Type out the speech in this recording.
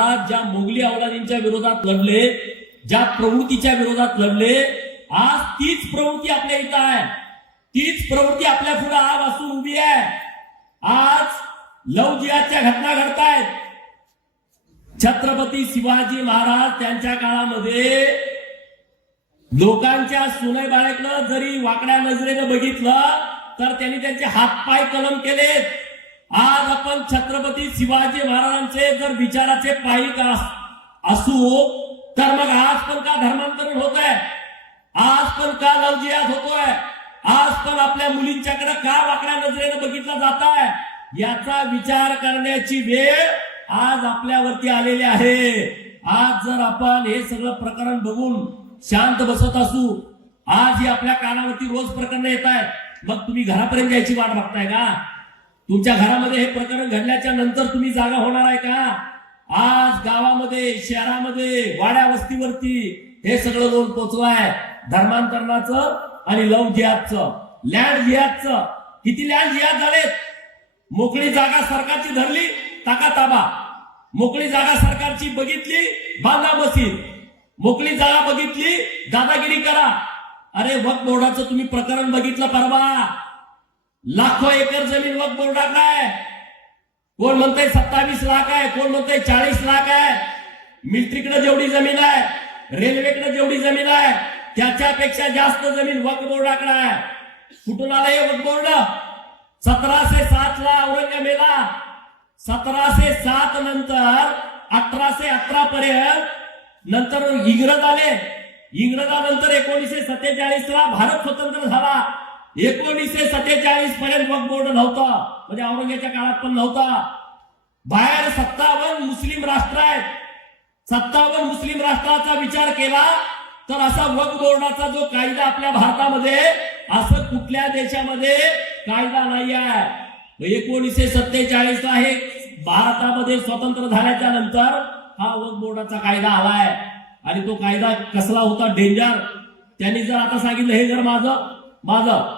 महाराज ज्या मोगली अवलादींच्या विरोधात लढले ज्या प्रवृत्तीच्या विरोधात लढले आज तीच प्रवृत्ती आपल्या इथं आहे. तीच प्रवृत्ती आपल्या पुढे आज असून उभी आहे. आज लव जिहादच्या घटना घडतायत. छत्रपती शिवाजी महाराज त्यांच्या काळामध्ये लोकांच्या सुनय बाळकडं जरी वाकड्या नजरेनं बघितलं तर त्यांनी त्यांचे हातपाय कलम केलेत. आज आपण छत्रपती शिवाजी महाराजांचे जर विचाराचे पायिक असू तर मग आज पण का धर्मांतरण होत आहे आज पण का लवजियात होतोय? आज पण आपल्या मुलींच्याकडे का वाकड्या नजरेनं बघितलं जात आहे याचा विचार करण्याची वेळ आज आपल्यावरती आलेली आहे. आज जर आपण हे सगळं प्रकरण बघून शांत बसत असू आज ही आपल्या कानावरती रोज प्रकरण येत आहेत मग तुम्ही घरापर्यंत यायची वाट बघताय का? तुमच्या घरामध्ये हे प्रकरण घडल्याच्या नंतर तुम्ही जागा होणार आहे का? आज गावामध्ये शहरामध्ये वाड्या वस्तीवरती हे सगळं लोन पोचवाय धर्मांतरणाचं आणि लव जिहादचं लँड जिहादचं किती लँड जिहाद झालेत? मोकळी जागा सरकारची धरली टाका ताबा. मोकळी जागा सरकारची बघितली बांधा मशीद मोकळी जागा बघितली दादागिरी करा. अरे वक बोर्डाचं तुम्ही प्रकरण बघितलं परवा. लाखो एकर जमीन वक बोर्डात आहे कोण म्हणतंय सत्तावीस लाख आहे कोण म्हणतंय चाळीस लाख आहे? मिल्ट्रीकडे जेवढी जमीन आहे रेल्वेकडे जेवढी जमीन आहे त्याच्यापेक्षा जास्त जमीन वक बोर्डाकडे आहे. कुठून आलं हे वक बोर्ड सतराशे सात ला मेला सतराशे सात नंतर अठराशे अठरा पर्यंत नंतर इंग्रज आले इंग्रजानंतर एकोणीसशे सत्तेचाळीस ला भारत स्वतंत्र झाला. एकोणीसशे सत्तेचाळीस पर्यंत वक बोर्ड नव्हता. म्हणजे औरंगजेबाच्या काळात पण नव्हता. बाहेर सत्तावन्न मुस्लिम राष्ट्र आहेत. सत्तावन्न मुस्लिम राष्ट्राचा विचार केला तर असा वक बोर्डाचा जो कायदा आपल्या भारतामध्ये असं कुठल्या देशामध्ये कायदा नाही आहे एकोणीसशे सत्तेचाळीस ला हे भारतामध्ये स्वतंत्र झाल्याच्यानंतर हा वक्फ बोर्डाचा कायदा आलाय. आणि तो कायदा कसला होता? डेंजर. त्यांनी जर आता सांगितलं हे जर माझं माझं.